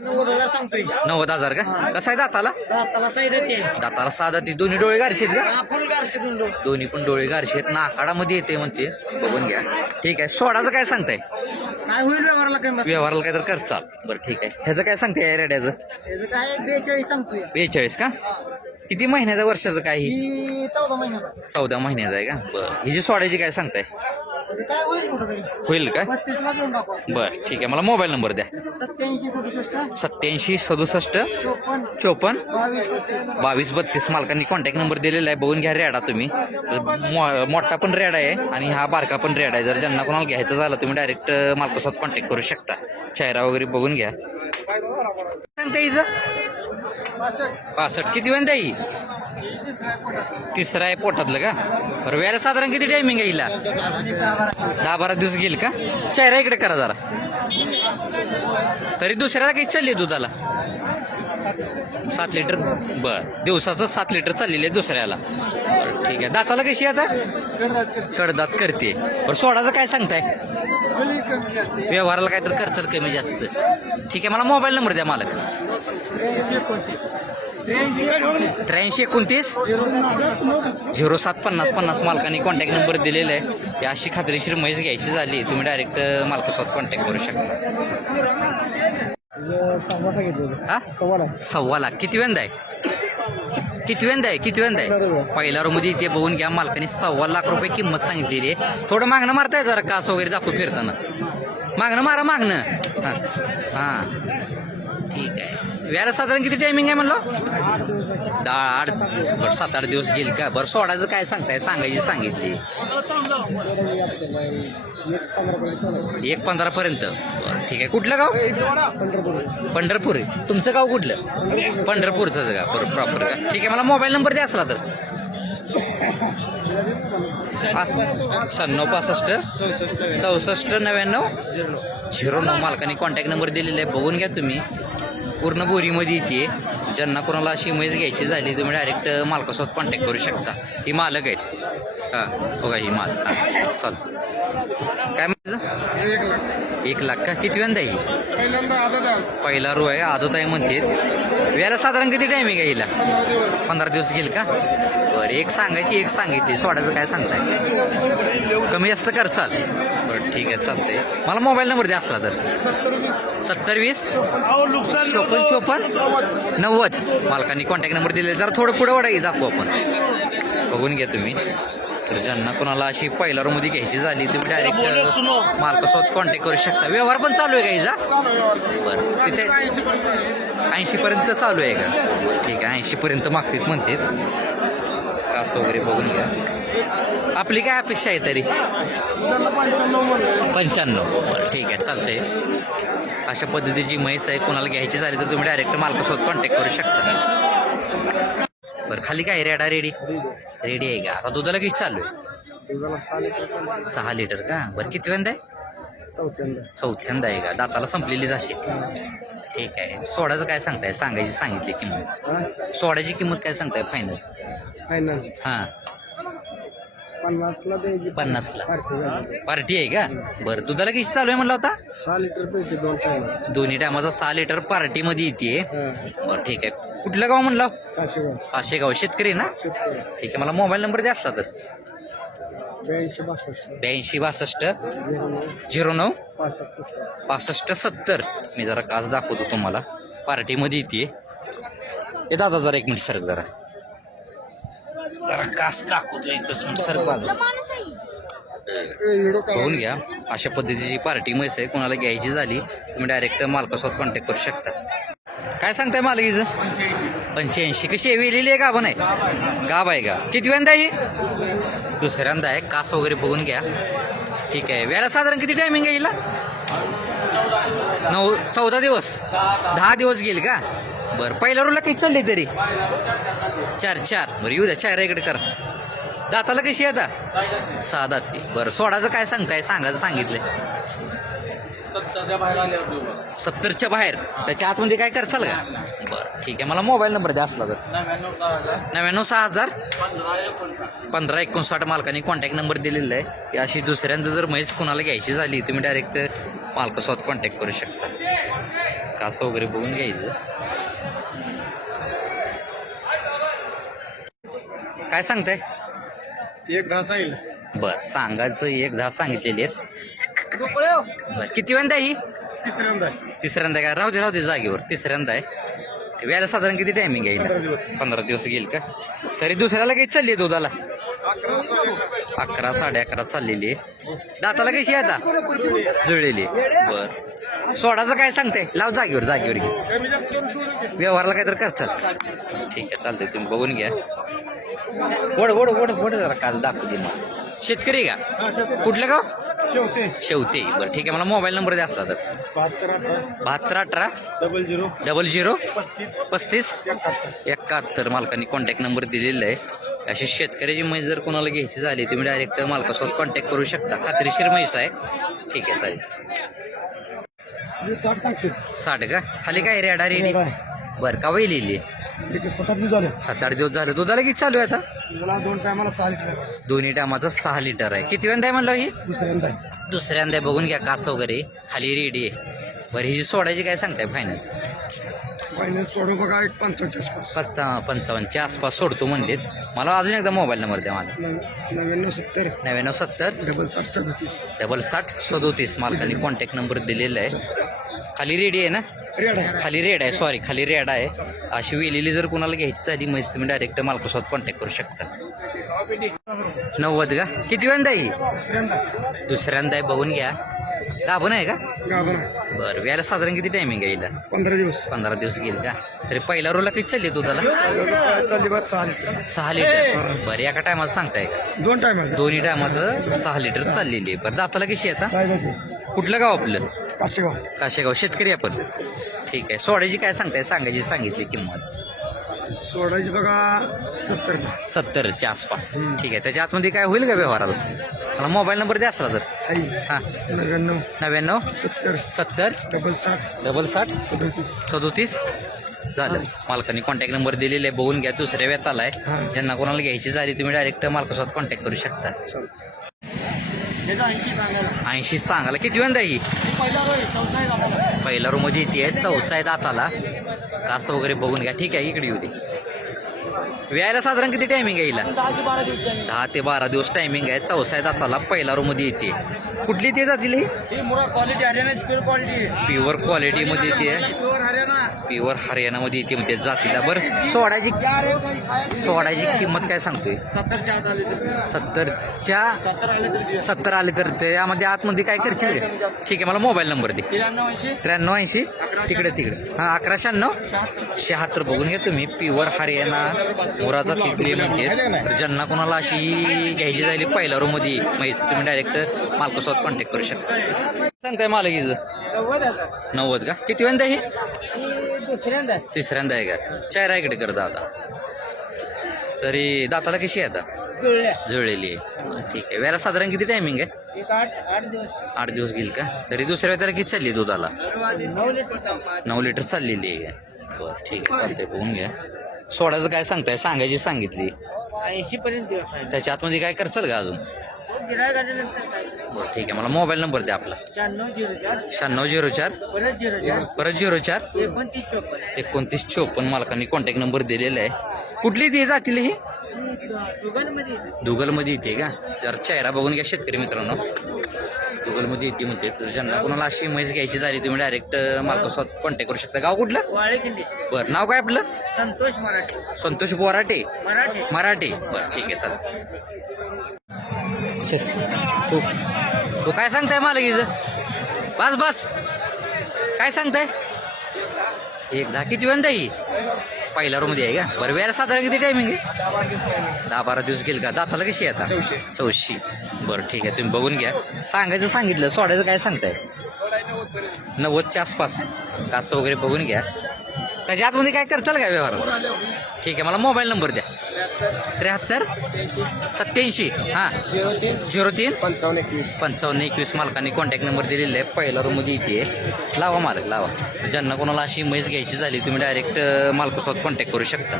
90,000 सांगतोय. 90,000 का? कसं आहे दाताला? दाताला साईड येते. दाताला साधा ती दोन्ही डोळे गारशेत का? हा, फुल गारशे दोन. दोन्ही पण डोळे गारशेत ना आखाडामध्ये येते म्हणते. बघून घ्या. ठीक आहे. सोडाचं काय सांगताय? काय होईल व्यवहाराला काही बस. व्यवहाराला काय तर करचाल. बरं ठीक आहे. ह्याचं काय सांगते रेड्याचं? त्याचं काय 42 सांगतोय. 42 का? किती महिन्याचं वर्षाचं काय? ही 14 महिन्याचा. 14 महिन्याचं आहे का? बरं. ही जी सोडायची काय सांगताय? त्याचं काय होईल कुठं तरी होईल काय? 35 ला घेऊन टाकू. बरं ठीक आहे. मला मोबाईल नंबर द्या. 87 67 87 67 54 54 22 22 32 मालकांनी कॉन्टॅक्ट नंबर दिलेला आहे. बघून घ्या रेडा तुम्ही. मोठा पण रेडा आहे आणि हा बारका पण रेडा आहे. जर ज्यांना कोणाला घ्यायचं झालं तुम्ही डायरेक्ट मालकासोबत कॉन्टॅक्ट करू शकता. चेहरा वगैरे बघून घ्या. सांगता हिचं 65. किती वेळ द्याई? तिसरा आहे पोटातलं का? बरं वेळेला साधारण किती टायमिंग आहे हिला? 10-12 दिवस गेल का? चेहरा इकडे करा जरा. तरी दुसऱ्याला काही चालली दुधाला? 7 लिटर. बरं दिवसाचं 7 लिटर चाललेलं आहे दुसऱ्याला. बरं ठीक आहे. दाताला कशी आता? कडदात करते. बरं सोडाचं काय सांगताय? व्यवहाराला काय तर खर्च कमी जास्त. ठीक आहे. मला मोबाईल नंबर द्या मालक. 83 29 07 50 50 मालकांनी कॉन्टॅक्ट नंबर दिलेला आहे. ही अशी खात्रीशीर म्हैस घ्यायची झाली तुम्ही डायरेक्ट मालकासोबत कॉन्टॅक्ट करू शकता. हा 1.25 लाख. किती वेंदा आहे? किती वेंदा आहे? पहिल्या रूममध्ये इथे बघून घ्या. मालकाने 1.25 लाख रुपये किंमत सांगितलेली आहे. थोडं मागणं मारताय जरा कास वगैरे दाखवू फिरताना. मागणं हां हां ठीक आहे. व्याला साधारण किती टायमिंग आहे म्हणलं? 7-8 दिवस गेल का? बरं सोडायचं काय सांगताय? सांगायची सांगितली 1-15 पर्यंत. बरं ठीक आहे. कुठलं गाव? पंढरपूर आहे. तुमचं गाव कुठलं? पंढरपूरचंच गाव. बरं प्रॉपर का? ठीक आहे. मला मोबाईल नंबर द्या असला तर. 96 65 64 99 09 मालकाने कॉन्टॅक्ट नंबर दिलेला आहे. बघून घ्या तुम्ही. पूर्ण बोरीमध्ये येते. ज्यांना कोणाला अशी म्हैस घ्यायची झाली तुम्ही डायरेक्ट मालकासोबत कॉन्टॅक्ट करू शकता. ही मालक आहेत. हां बघा ही माल. हां चाल. काय म्हणायचं? 1 लाख का? किती वेंदा येईल? पहिला रो आहे. आदत आहे म्हणते. व्याला साधारण किती टायमिंग आहे हिला? 15 दिवस गेल का? बरं एक सांगायची एक सांगितली. सोडायचं काय सांगताय? कमी जास्त कर चाल. बरं ठीक आहे चालतंय. मला मोबाईल नंबर द्या असला तर. 70 20 54 54 90 मालकांनी कॉन्टॅक्ट नंबर दिले. जरा थोडं पुढे वाढा दाखवू आपण. बघून घ्या तुम्ही. तर ज्यांना कोणाला अशी पहिल्या रूममध्ये घ्यायची झाली तुम्ही डायरेक्ट मालकासोबत कॉन्टॅक्ट करू शकता. व्यवहार पण चालू आहे का हिचा? बरं तिथे 80 पर्यंत चालू आहे का? ठीक आहे. 80 पर्यंत मागतात म्हणतात. कास वगैरे बघून घ्या. आपली काय अपेक्षा आहे तरी? 95. बरं ठीक आहे चालतंय. अशा पद्धतीची म्हैस आहे. कोणाला घ्यायची झाली तर तुम्ही डायरेक्ट मालकासोबत कॉन्टॅक्ट करू शकता. बरं खाली काय रेडा रेडी आहे का? आता दुधाला किती चालू आहे? 6 लिटर का? बरं किती वेंदा आहे? चौथ्यांदा आहे का? दाताला संपलेलीच अशी. ठीक आहे. सोडायचं काय सांगताय? सांगितली किंमत. सोडायची किंमत काय सांगताय फायनल? हां 50 ला पार्टी आहे का? बरं दुधाला किती चालू आहे म्हणलं होता? 6 लिटर दोन्ही टायमाचा 6 लिटर पार्टीमध्ये येते. बरं ठीक आहे. कुठलं गाव म्हणलं? काशेगाव. शेतकरी ना? ठीक आहे. मला मोबाईल नंबर द्या असला तर. 82 62 09 65 70. मी जरा कास दाखवतो तुम्हाला. पार्टीमध्ये येते. हे दादा जरा 1 मिनिट सर जरा कास दाखवतो. 1 मिनिट सर बाजू बघून घ्या. अशा पद्धतीची पार्टी म्हैस आहे. कोणाला घ्यायची झाली तुम्ही डायरेक्ट मालकासोबत कॉन्टॅक्ट करू शकता. काय सांगताय मालकीचं? 85. कशी वेलेली आहे का? पण आहे गाब आहे का? किती वेंदा आहे? दुसऱ्यांदा आहे. कास वगैरे बघून घ्या. ठीक आहे. व्याला साधारण किती टायमिंग आहे हिला? 14 दिवस 10 दिवस गेले का? बरं पहिल्या रोला किती चालली तरी? 4. बरं येऊ द्या. चेहरा इकडे कर. दाताला कशी आता? 6 दाती. बरं सोडायचं काय सांगताय? सांगितलंय 70च्या बाहेर. त्याच्या आतमध्ये काय करचाल का? बरं ठीक आहे. मला मोबाईल नंबर द्या असला तर. 99 6000 15 59 मालकाने कॉन्टॅक्ट नंबर दिलेला आहे. अशी दुसऱ्यांदा जर म्हैस कोणाला घ्यायची झाली तुम्ही डायरेक्ट मालकासोबत कॉन्टॅक्ट करू शकता. कास वगैरे बघून घ्यायचं. काय सांगताय? 1-10 सांगितलं. बर सांगायचं 1-10 सांगितलेली आहेत. बरं किती वेळा ही? तिसऱ्यांदा तिसऱ्यांदा का? राहू दे जागेवर. तिसऱ्यांदा आहे. व्याला साधारण किती टायमिंग आहे? 15 दिवस घेईल का? तरी दुसऱ्याला काही चालली आहे दुधाला? 11 11:30 चाललेली आहे. दाताला कशी आहे आता? जुळलेली आहे. बर सोडाचं काय सांगते? लाव जागेवर घे. व्यवहारला काहीतरी करचाल. ठीक आहे चालतंय तुम्ही बघून घ्या. वड जरा काच दाखवू दे मग. शेतकरी का? कुठलं गाव? शेवते. बरं ठीक आहे मला मोबाईल नंबर द्या असला तर. 7218 00 35 71 मालकांनी कॉन्टॅक्ट नंबर दिलेला आहे. अशी शेतकऱ्याची म्हैस जर कोणाला घ्यायची झाली तुम्ही डायरेक्ट मालकासोबत कॉन्टॅक्ट करू शकता. खात्रीशीर म्हैस आहे. ठीक आहे चालेल. 60 का? खाली काय रेडा रेडी? बरं का वही लिहिली? 7-8 दिवस झाले. दुधाला किती चालू आहे आता? 2 टायमाला 6 लिटर. दोन्ही टायमाचं 6 लिटर आहे. किती वेळा आहे म्हणलं ही? दुसऱ्यांदा आहे. बघून घ्या कास वगैरे खाली रेडी आहे. बरं ही सोडायची काय सांगताय फायनल? सोडू बघा 55 आसपास. 55च्या आसपास सोडतो म्हणलेत. मला अजून एकदा मोबाईल नंबर द्या माझा. 9970 60 37 मालकाने कॉन्टॅक्ट नंबर दिलेला आहे. खाली रेडी आहे ना? खाली रेड आहे. सॉरी खाली रेड आहे. अशी वेलेली जर कोणाला घ्यायची झाली म्हैस तुम्ही डायरेक्ट मालकासोबत कॉन्टॅक्ट करू शकता. 90 का? किती वेळा ही? दुसऱ्यांदा आहे. बघून घ्या. गाभण आहे का? बरं व्याला साधारण किती टायमिंग आहे? 15 दिवस घेईल का? तरी पहिल्या रोला किती चालली दुधाला? 6 लिटर. बरं एका टायमाचं सांगताय का? दोन्ही टायमाचं 6 लिटर चाललेली आहे. बरं दाताला कशी आहे आता? कुठलं गाव आपलं? काशेगाव. शेतकरी आपण. ठीक आहे. सोडायची काय सांगताय? सांगितली किंमत सोडायची बघा 70च्या आसपास. ठीक आहे. त्याच्या आतमध्ये काय होईल का व्यवहाराला? मला मोबाईल नंबर द्या असला तर. हां 99 70 60 37 झालं. मालकाने कॉन्टॅक्ट नंबर दिलेला आहे. बघून घ्या. दुसऱ्या व्यताला आहे. ज्यांना कोणाला घ्यायची झाली तुम्ही डायरेक्ट मालकासोबत कॉन्टॅक्ट करू शकता. 80 सांगायला. किती वेळा ही? पहिला रूममध्ये येते. चौसा आहे दाताला. कास वगैरे बघून घ्या. ठीक आहे इकडे येऊ दे. व्यायला साधारण किती टायमिंग आहे हिला? 10 ते 12 दिवस टायमिंग आहे. चौसा आहे दाताला. पहिला रूममध्ये येते. कुठली ते जातील ही? प्युअर क्वालिटीमध्ये येते. प्युअर हरियाणामध्ये येते म्हणते जातीला. बरं सोडायची किंमत काय सांगतोय? 70 आले तर त्यामध्ये आतमध्ये काय करशील? ठीक आहे मला मोबाईल नंबर दे. 93 तिकडे हां 1196 बघून घ्या तुम्ही. प्युअर हरियाणा मुराचा तिथले म्हणते. ज्यांना कोणाला अशी घ्यायची झाली पहिल्या रूममध्ये म्हैस तुम्ही डायरेक्ट मालकासोबत कॉन्टॅक्ट करू शकता. सांगताय मालकीचं 90 का? किती वेळा ही? तिसऱ्यांदा आहे का? चेहरा इकडे कर दादा. तरी दाताला कशी आहे आता? जुळलेली आहे. ठीक आहे. वेळा साधारण किती टायमिंग आहे? 8 दिवस घेईल का? तरी दुसऱ्या वेळेला किती चालली दुधाला? 9 लिटर चाललेली आहे. बरं ठीक आहे चालतंय. बघून घ्या. सोडायचं काय सांगताय? सांगितली 80 पर्यंत. त्याच्या आतमध्ये काय करचाल का अजून? बरं ठीक आहे. मला मोबाईल नंबर द्या आपला. 9604 परत 04 2954 मालकांनी कॉन्टॅक्ट नंबर दिलेला आहे. कुठली ती जातील ही? दुगलमध्ये येते का? जरा चेहरा बघून घ्या शेतकरी मित्रांनो. गुगलमध्ये येते म्हणते. तर ज्यांना कोणाला अशी म्हैस घ्यायची झाली तुम्ही डायरेक्ट मालकासोबत कॉन्टॅक्ट करू शकता. गाव कुठलं? बरं नाव काय आपलं? संतोष बोराटे मराठे. बरं ठीक आहे चालेल. तू काय सांगताय मालकीचं? बस काय सांगताय? 10 किती वेळा ही? पहिल्या रूममध्ये आहे का? बरं वेळेला साधारण किती टायमिंग आहे? 10-12 दिवस गेल का? दाताला कशी आहे आता? 84. बरं ठीक आहे तुम्ही बघून घ्या. सांगितलं सोडायचं काय सांगताय? 90च्या आसपास. कास वगैरे बघून घ्या. त्याच्या आतमध्ये काय करचाल का व्यवहार? ठीक आहे मला मोबाईल नंबर द्या. 73 87 हां 03 5521 मालकांनी कॉन्टॅक्ट नंबर दिलेला आहे. पहिला रूममध्ये इथे लावा मालक लावा. ज्यांना कोणाला अशी म्हैस घ्यायची झाली तुम्ही डायरेक्ट मालकासोबत कॉन्टॅक्ट करू शकता.